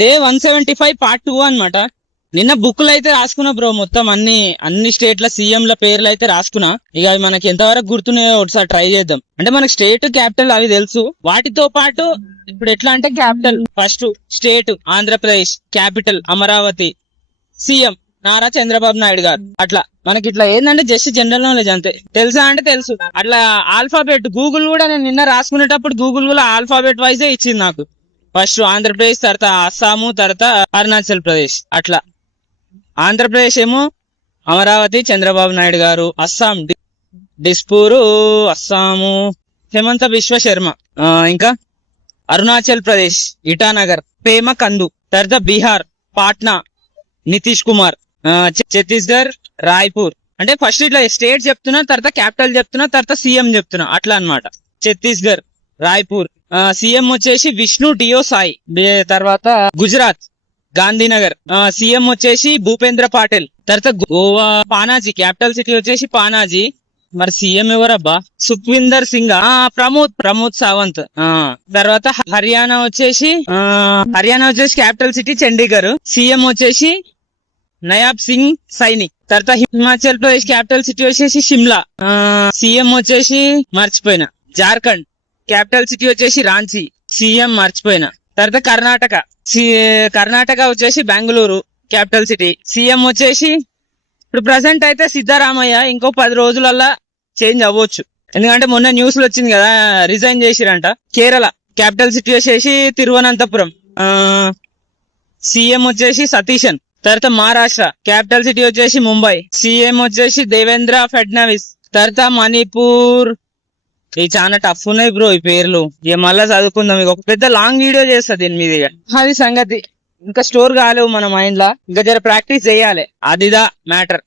Day 175 part 2 అన్నమాట. నిన్న బుక్లు అయితే రాసుకున్నా బ్రో, మొత్తం అన్ని స్టేట్ల సీఎంల పేర్లు అయితే రాసుకున్నా. ఇక అవి మనకి ఎంతవరకు గుర్తున్నాయో ఒకసారి ట్రై చేద్దాం. అంటే మనకి స్టేట్ క్యాపిటల్ అవి తెలుసు, వాటితో పాటు ఇప్పుడు ఎట్లా అంటే capital first state Andhra Pradesh, capital Amaravati, CM Nara Chandrababu Naidu గారు. అట్లా మనకి ఇట్లా ఏంటంటే జస్ట్ జనరల్ నాలెడ్జ్ అంతే. తెలుసా అంటే తెలుసు. అట్లా ఆల్ఫాబెట్ గూగుల్ కూడా నేను నిన్న రాసుకునేటప్పుడు గూగుల్ కూడా ఆల్ఫాబెట్ వైజే ఇచ్చింది నాకు. ఫస్ట్ ఆంధ్రప్రదేశ్, తర్వాత అస్సాము, తర్వాత అరుణాచల్ ప్రదేశ్. అట్లా ఆంధ్రప్రదేశ్ ఏమో అమరావతి చంద్రబాబు నాయుడు గారు, అస్సాం డిస్పూరు, అస్సాము హేమంత బిశ్వ శర్మ, ఇంకా అరుణాచల్ ప్రదేశ్ ఇటానగర్ పేమ కందు, తర్వాత బీహార్ పాట్నా నితీష్ కుమార్, ఛత్తీస్గఢ్ రాయ్పూర్. అంటే ఫస్ట్ ఇట్లా స్టేట్ చెప్తున్నా, తర్వాత క్యాపిటల్ చెప్తున్నా, తర్వాత సీఎం చెప్తున్నా అట్లా అన్నమాట. ఛత్తీస్గఢ్ రాయ్పూర్, సీఎం వచ్చేసి విష్ణు డియో సాయి. తర్వాత గుజరాత్ గాంధీనగర్, సీఎం వచ్చేసి భూపేంద్ర పాటిల్. తర్వాత గోవా పానాజీ, క్యాపిటల్ సిటీ వచ్చేసి పానాజీ. మరి సీఎం ఎవరబ్బా? సుఖ్విందర్ సింగ్, ప్రమోద్ సావంత్. తర్వాత హర్యానా వచ్చేసి క్యాపిటల్ సిటీ చండీగఢ్, సీఎం వచ్చేసి నయాబ్ సింగ్ సైనిక్. తర్వాత హిమాచల్ ప్రదేశ్ క్యాపిటల్ సిటీ వచ్చేసి షిమ్లా, సీఎం వచ్చేసి మర్చిపోయినా. జార్ఖండ్ క్యాపిటల్ సిటీ వచ్చేసి రాంచీ, సీఎం మర్చిపోయినా. తర్వాత కర్ణాటక వచ్చేసి బెంగళూరు క్యాపిటల్ సిటీ, సీఎం వచ్చేసి ఇప్పుడు ప్రజెంట్ అయితే సిద్ధరామయ్య. ఇంకో 10 రోజులల్లా చేంజ్ అవ్వచ్చు, ఎందుకంటే మొన్న న్యూస్ లో వచ్చింది కదా, రిజైన్ చేసిరంట. కేరళ క్యాపిటల్ సిటీ వచ్చేసి తిరువనంతపురం, సీఎం వచ్చేసి సతీశన్. తర్వాత మహారాష్ట్ర క్యాపిటల్ సిటీ వచ్చేసి ముంబై, సీఎం వచ్చేసి దేవేంద్ర ఫడ్నవీస్. తర్వాత మణిపూర్. ఇవి చాలా టఫ్ ఉన్నాయి బ్రో ఈ పేర్లు, ఇక మళ్ళా చదువుకుందాం. ఇక ఒక పెద్ద లాంగ్ వీడియో చేస్తా దీని మీద. అది సంగతి. ఇంకా స్టోర్ కాలేవు మన మైండ్ లా, ఇంకా జర ప్రాక్టీస్ చేయాలి, అదిదా మ్యాటర్.